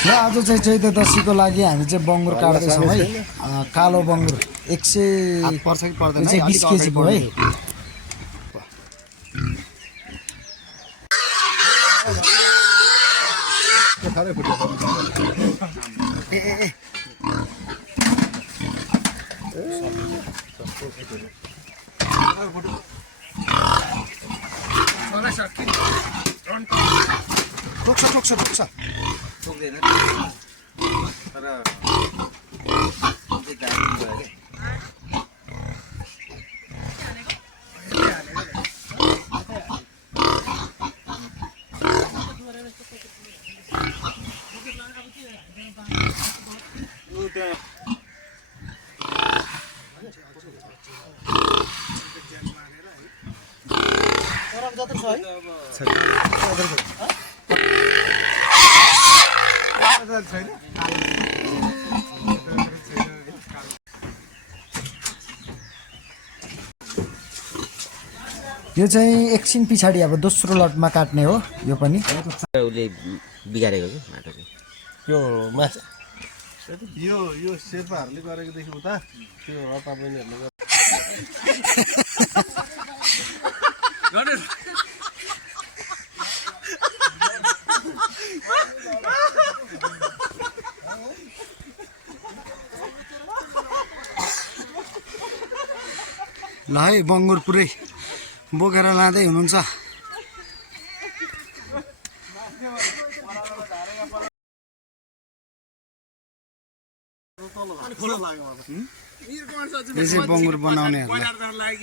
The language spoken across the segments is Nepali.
र आज चाहिँ चैते दशीको लागि हामी चाहिँ बङ्गुर काट्दैछौँ है। कालो बङ्गुर 100 पर्छ कि पर्दैन 20 केजीको है। ठोक्छ पुग्दैन तर यो चाहिँ एकछिन पछाडि अब दोस्रो लटमा काट्ने हो। यो पनि उसले बिगारेको कि माटो चाहिँ यो मास यो शेर्पाहरूले गरेको देखि उता त्यो तपाईँहरूले ल है बङ्गुर पुरै बोकेर लाँदै हुनुहुन्छ। यो चाहिँ बङ्गुर बनाउनेहरूलाई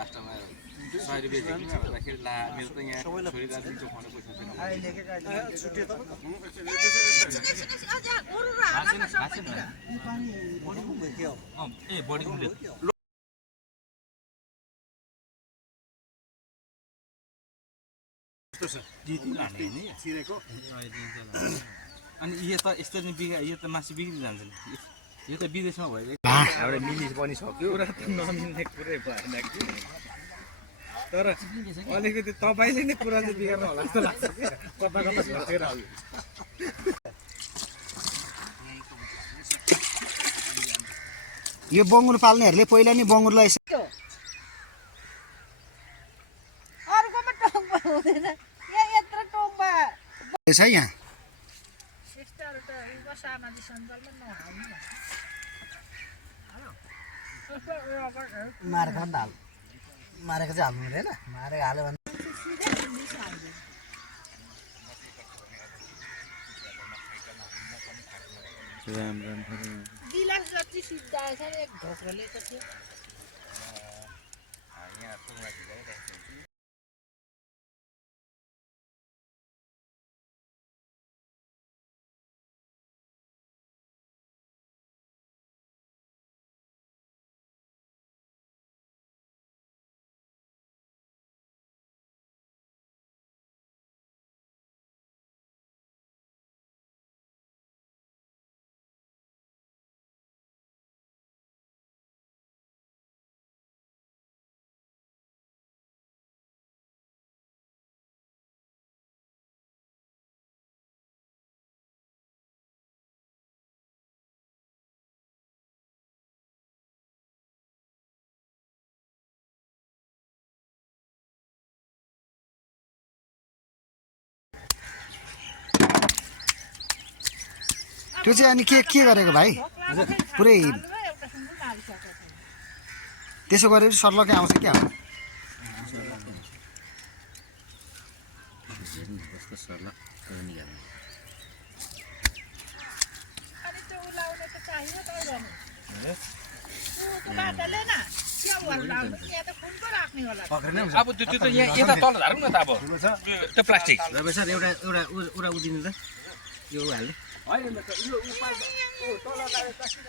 लास्टमा 100 रुपियाँ भन्दाखेरि ला मेरो त यहाँ छोरीलाई दिन्छ भने पैसा अनि यो त यस्तो नि यो त मासु बिग्रि जान्छ नि। यो त विदेशमा भयो एउटा मिलिस पनि सक्यो र त नमिल्ने कुरै भएन कि तर अलिकति तपाईँले नै कुरा चाहिँ बिगार्नु होला जस्तो लाग्छ कि कता कता झर्केर आयो। यो बङ्गुर पाल्नेहरूले पहिला नि बङ्गुरलाई छ यहाँ मारेको हाल मारेको चाहिँ हाल्नु हुँदैन। मारेको हाल्यो भने राम राम गिलास जति सिद्धाएछ एक ढोक्रोले त थियो। त्यो चाहिँ अनि के गरेको भाइ पुरै त्यसो गरेपछि सर्लकै आउँछ क्या हो। अनि त्यो उलाउने त चाहियो त गर्नु। त्यो बाटोले न क्या होला यहाँ त कुनको राख्ने होला अब त्यो त यहाँ यता तल झारौँ न त अब त्यो प्लास्टिक रमेश सर एउटा एउटा उरा उदिनु त यो हाल्ने होइन त यो उपाय तल लगाएर प्लास्टिक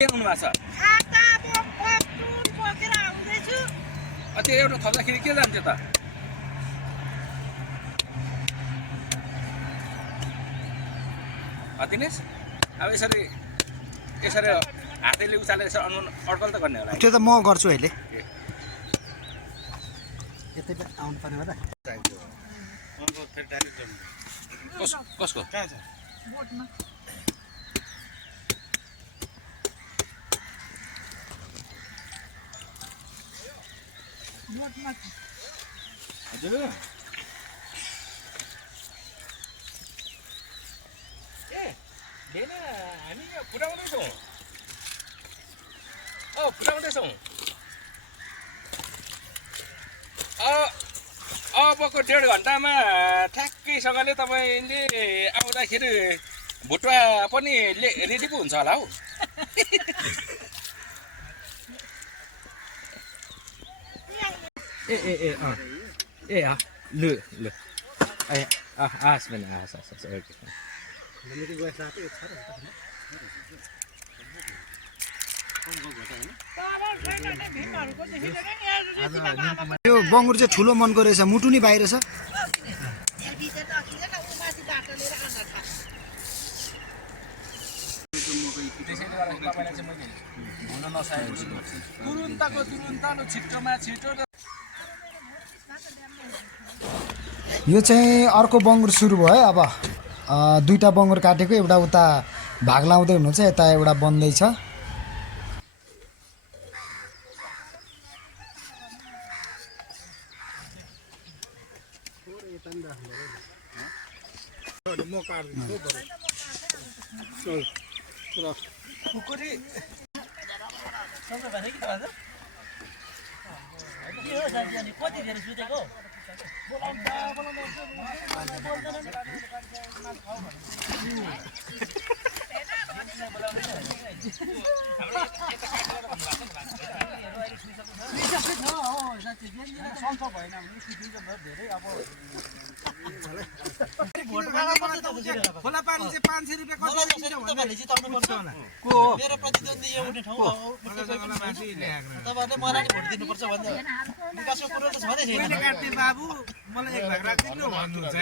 के हुनु भएको छ खाता बोक टुन बोकेर आउँदैछु त्यो एउटा थप्दाखेरि के जान्थ्यो त दिनेश अब यसरी हातैले उचालेर यसरी अड्कल त गर्ने होला त्यो त म गर्छु अहिले यतै आउनु पर्ने हो त कसको बोटमा बोटमा हजुर हामी यो फुटाउँदैछौँ फुटाउँदैछौँ अबको 1.5 घन्टामा ठ्याक्कैसँगले तपाईँले आउँदाखेरि भुटुवा पनि रेडी पो हुन्छ होला हौ लु आस भने आस ओके यो बङ्गुर चाहिँ ठुलो मनको रहेछ मुटु नि बाहिर छ यो चाहिँ अर्को बङ्गुर सुरु भयो है अब दुईटा बङ्गुर काटेको एउटा उता भाग लाउँदै हुनुहुन्छ यता एउटा बन्दैछ खोला पानी चाहिँ 500 रुपैयाँ मेरो प्रतिद्वन्दी एउटै ठाउँ हो तपाईहरुले मलाई भोट दिनुपर्छ भन्दै विकासको कुरो त छँदै छैन बाबु मलाई एक भाग राख्दिनु भन्नुहुन्छ